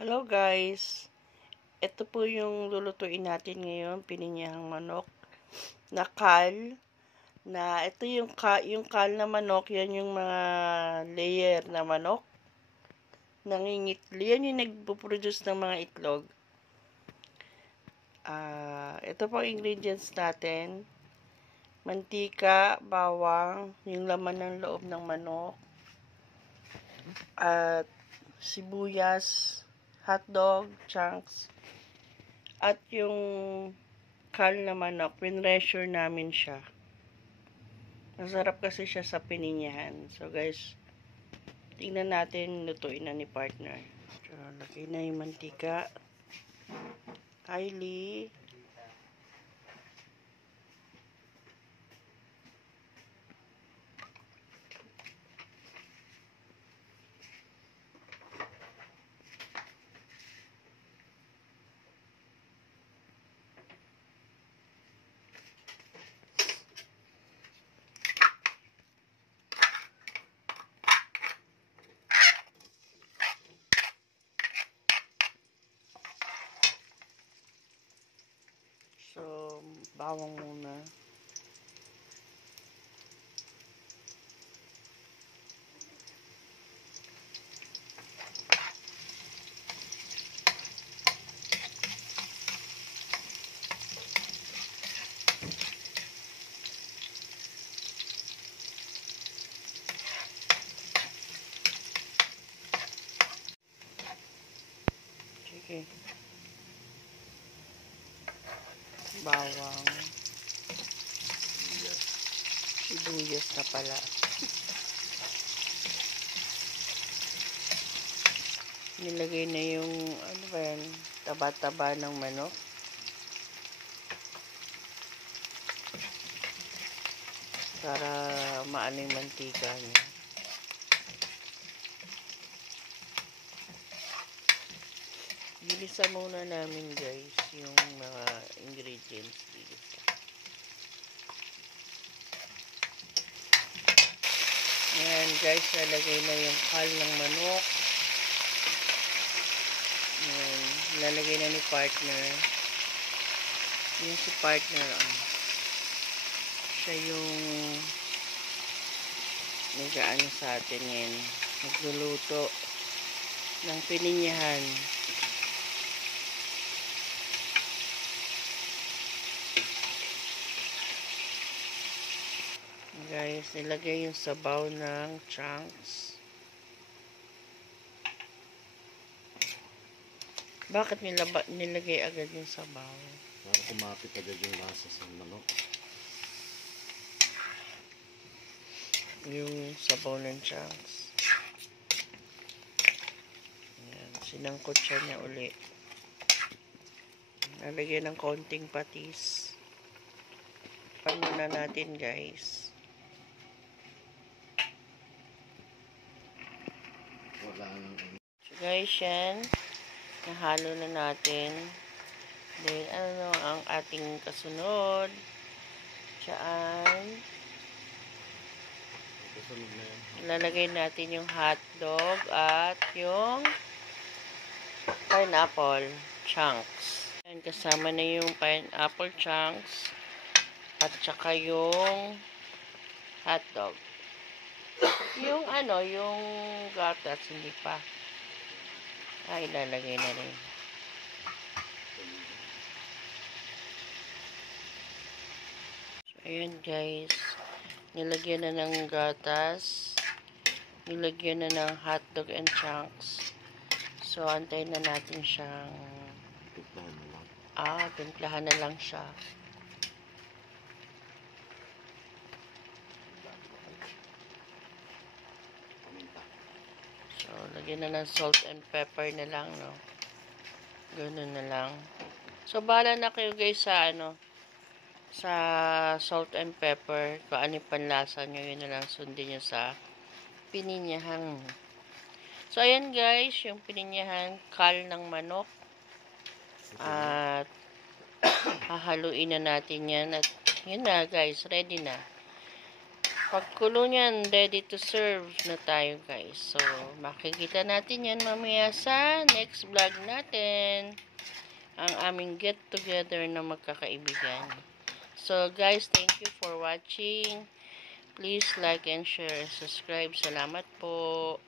Hello guys, ito po yung lulutuin natin ngayon, pininyahang manok na kal, na ito yung kal na manok, yan yung mga layer na manok, nangingitli, yan yung nagpo-produce ng mga itlog. Ito po ang ingredients natin, mantika, bawang, yung laman ng loob ng manok, at sibuyas, hotdog, chunks, at yung kal na manok, pinressure namin siya. Masarap kasi siya sa pininyahan. So guys, tingnan natin, lutuin na ni partner. So, lagay na yung mantika. Kylie. So, bawang muna. Sige. Bawang. Sibuyas na pala. Nilagay na yung, ano ba yan, taba-taba ng manok. Para maano yung mantika niya. Gilisa muna namin guys yung mga ingredients. Gilisa. Ayan guys, lalagay na yung kal ng manok. Ayan, lalagay na ni partner. Yung si partner, siya yung nag-aano sa atin yan. Nagluluto ng pininyahan. Guys, nilagay yung sabaw ng chunks. Bakit nilagay agad yung sabaw? Para kumapit agad yung lasa sa manok. Yung sabaw ng chunks. Ayan, sinangkot siya niya uli. Nalagyan ng konting patis. Pan muna natin guys. Wala nang So guys, yan. Nahalo na natin. Then, ano ang ating kasunod? Diyan. kasunod na yan. Lalagay natin yung hotdog at yung pineapple chunks. Yan, kasama na yung pineapple chunks at saka yung hotdog. Yung ano, yung gatas, hindi pa. Ay, ilalagay na rin. So, ayan guys. Nilagyan na ng gatas. Nilagyan na ng hotdog and chunks. So, antayin na natin siyang Timplahan na lang. timplahan na lang siya. Paminta. So, lagyan na ng salt and pepper na lang, no? Ganun na lang. So, bahala na kayo guys sa, sa salt and pepper. Kung ano yung panlasa nyo, yun na lang sundin nyo sa pininyahang. So, ayan guys, yung pininyahan, kal ng manok. At, hahaluin na natin yan. At, yun na guys, ready na. Pagkulo niyan, ready to serve na tayo guys. So, makikita natin yan mamaya sa next vlog natin. Ang aming get together na magkakaibigan. So guys, thank you for watching. Please like and share and subscribe. Salamat po.